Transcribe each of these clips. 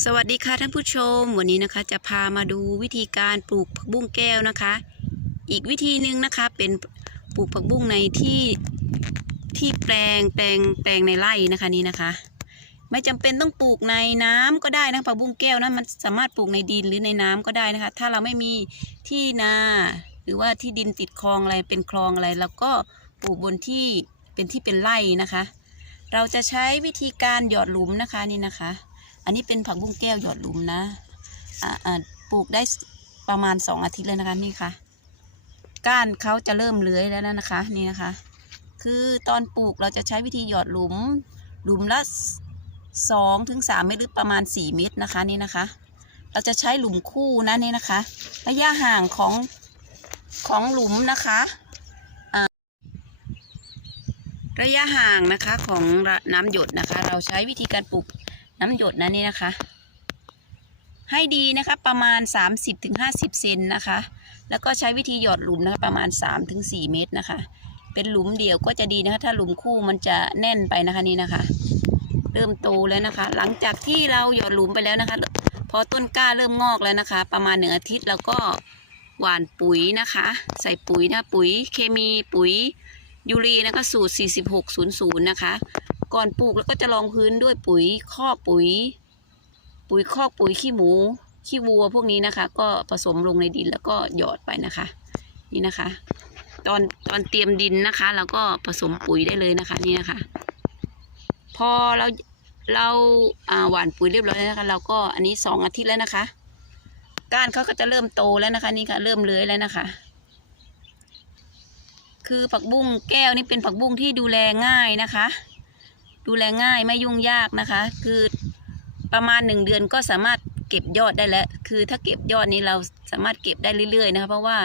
สวัสดีค่ะท่านผู้ชม วันนี้นะคะจะพามาดูวิธีการปลูกผักบุ้งแก้วนะคะ อีกวิธีหนึ่งนะคะเป็นปลูกผักบุ้งในที่ที่แปลงแปลงแปลงในไร่นะคะนี่นะคะ ไม่จำเป็นต้องปลูกในน้ำก็ได้นะผักบุ้งแก้วนะมันสามารถปลูกในดินหรือในน้ำก็ได้นะคะ ถ้าเราไม่มีที่นาหรือว่าที่ดินติดคลองอะไรเป็นคลองอะไรเราก็ปลูกบนที่เป็นที่เป็นไร่นะคะ เราจะใช้วิธีการหยอดหลุมนะคะนี่นะคะ อันนี้เป็นผักบุ้งแก้วหยอดหลุมนะปลูกได้ประมาณสองอาทิตย์เลยนะคะนี่ค่ะ ก้านเขาจะเริ่มเลื้อยแล้วนะคะนี่นะคะ คือตอนปลูกเราจะใช้วิธีหยอดหลุม หลุมละสองถึงสามเมตรหรือประมาณสี่เมตรนะคะนี่นะคะ เราจะใช้หลุมคู่นะนี่นะคะ ระยะห่างของของหลุมนะคะระยะห่างนะคะของน้ำหยดนะคะ เราใช้วิธีการปลูก น้ำหยดนะนี่นะคะ ให้ดีนะคะประมาณ 30-50 เซนนะคะ แล้วก็ใช้วิธีหยอดหลุมนะคะประมาณ 3-4 เมตรนะคะ เป็นหลุมเดี่ยวก็จะดีนะคะ ถ้าหลุมคู่มันจะแน่นไปนะคะนี่นะคะ เริ่มโตแล้วนะคะ หลังจากที่เราหยอดหลุมไปแล้วนะคะ พอต้นกล้าเริ่มงอกแล้วนะคะ ประมาณหนึ่งอาทิตย์เราก็หว่านปุ๋ยนะคะ ใส่ปุ๋ยนะปุ๋ยเคมีปุ๋ยยูรีนะคะสูตร 4600 นะคะ ก่อนปลูกแล้วก็จะรองพื้นด้วยปุ๋ยคอกปุ๋ย ปุ๋ยคอกปุ๋ยขี้หมูขี้วัวพวกนี้นะคะ ก็ผสมลงในดินแล้วก็หยอดไปนะคะ นี่นะคะ ตอนตอนเตรียมดินนะคะเราก็ผสมปุ๋ยได้เลยนะคะนี่นะคะ พอเราเราอ่าหว่านปุ๋ยเรียบร้อยแล้วนะคะ เราก็อันนี้สองอาทิตย์แล้วนะคะก้านเขาก็จะเริ่มโตแล้วนะคะ นี่ค่ะ เริ่มเลื้อยแล้วนะคะ คือผักบุ้งแก้วนี่เป็นผักบุ้งที่ดูแลง่ายนะคะ ดูแลง่ายไม่ยุ่งยากนะคะ คือประมาณหนึ่งเดือนก็สามารถเก็บยอดได้แล้ว คือถ้าเก็บยอดนี้เราสามารถเก็บได้เรื่อยๆนะคะ เพราะว่า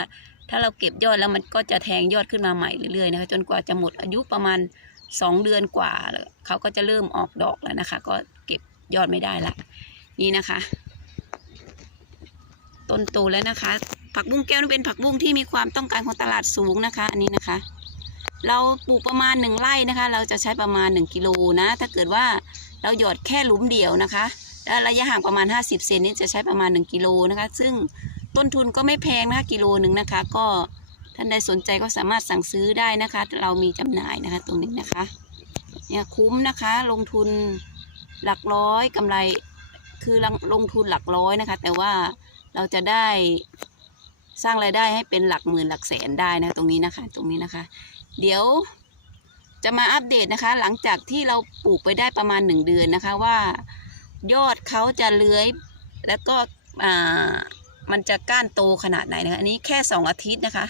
ถ้าเราเก็บยอดแล้วมันก็จะแทงยอดขึ้นมาใหม่เรื่อยๆนะคะ จนกว่าจะหมดอายุประมาณสองเดือนกว่าเขาก็จะเริ่มออกดอกแล้วนะคะ ก็เก็บยอดไม่ได้ละนี่นะคะ ต้นโตแล้วนะคะ ผักบุ้งแก้วนี่เป็นผักบุ้งที่มีความต้องการของตลาดสูงนะคะ อันนี้นะคะ เราปลูกประมาณหนึ่งไร่นะคะ เราจะใช้ประมาณ 1กิโลนะ ถ้าเกิดว่าเราหยอดแค่หลุมเดียวนะคะแล้วระยะห่างประมาณ 50 เซนนี่จะใช้ประมาณ 1กิโลนะคะ ซึ่งต้นทุนก็ไม่แพงนะคะกิโลหนึ่งนะคะ ก็ท่านใดสนใจก็สามารถสั่งซื้อได้นะคะ เรามีจำหน่ายนะคะตรงนี้นะคะเนี่ยคุ้มนะคะลงทุนหลักร้อยกำไรคือลงทุนหลักร้อยนะคะ แต่ว่าเราจะได้สร้างรายได้ให้เป็นหลักหมื่นหลักแสนได้นะตรงนี้นะคะ ตรงนี้นะคะ เดี๋ยวจะมาอัปเดตนะคะ หลังจากที่เราปลูกไปได้ประมาณหนึ่งเดือนนะคะว่า ยอดเขาจะเลื้อย แล้วก็มันจะก้านโตขนาดไหนนะคะอันนี้แค่สองอาทิตย์นะคะ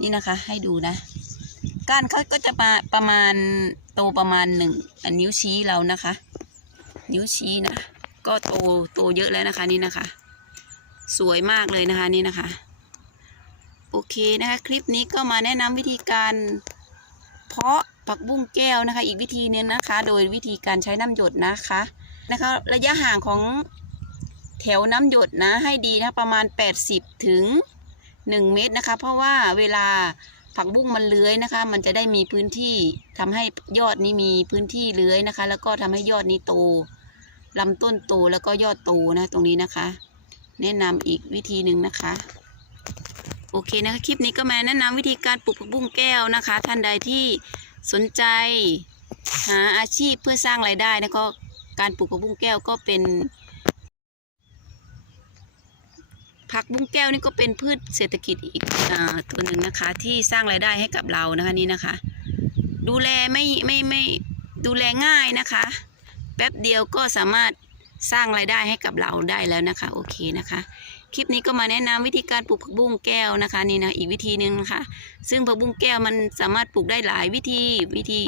นี่นะคะให้ดูนะ ก้านเขาก็จะมาประมาณโตประมาณหนึ่งนิ้วชี้เรานะคะ นิ้วชี้นะก็โตโตเยอะแล้วนะคะนี่นะคะ สวยมากเลยนะคะนี่นะคะ โอเคนะคะ คลิปนี้ก็มาแนะนำวิธีการ เพาะผักบุ้งแก้วนะคะ อีกวิธีหนึงนะคะ โดยวิธีการใช้น้ำหยดนะคะนะคะ ระยะห่างของแถวน้ำหยดนะให้ดีนะประมาณ 80 ถึง 1 เมตรนะคะ เพราะว่าเวลาผักบุ้งมันเลื้อยนะคะ มันจะได้มีพื้นที่ทำให้ยอดนี้มีพื้นที่เลื้อยนะคะ แล้วก็ทำให้ยอดนี้โตลำต้นโตแล้วก็ยอดโตนะตรงนี้นะคะ แนะนำอีกวิธีหนึ่งนะคะ โอเคนะคะคลิปนี้ก็มาแนะนำวิธีการปลูกผักบุ้งแก้วนะคะ ท่านใดที่สนใจหาอาชีพเพื่อสร้างรายได้นะก็การปลูกผักบุ้งแก้วก็เป็น ผักบุ้งแก้วนี่ก็เป็นพืชเศรษฐกิจอีกอตัวหนึ่งนะคะ ที่สร้างรายได้ให้กับเรานะคะนี่นะคะ ดูแลไม่ไม่ไม่ดูแลง่ายนะคะ แป๊บเดียวก็สามารถสร้างรายได้ให้กับเราได้แล้วนะคะ โอเคนะคะ คลิปนี้ก็มาแนะนำวิธีการปลูกผักบุ้งแก้วนะคะนี่นะอีกวิธีหนึ่งนะคะ ซึ่งผักบุ้งแก้วมันสามารถปลูกได้หลายวิธีวิธี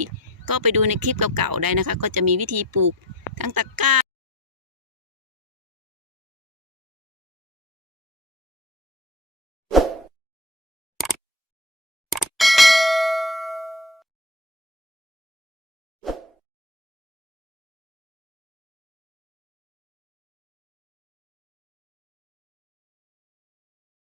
ก็ไปดูในคลิปเก่าๆได้นะคะ ก็จะมีวิธีปลูกทั้งตะกร้า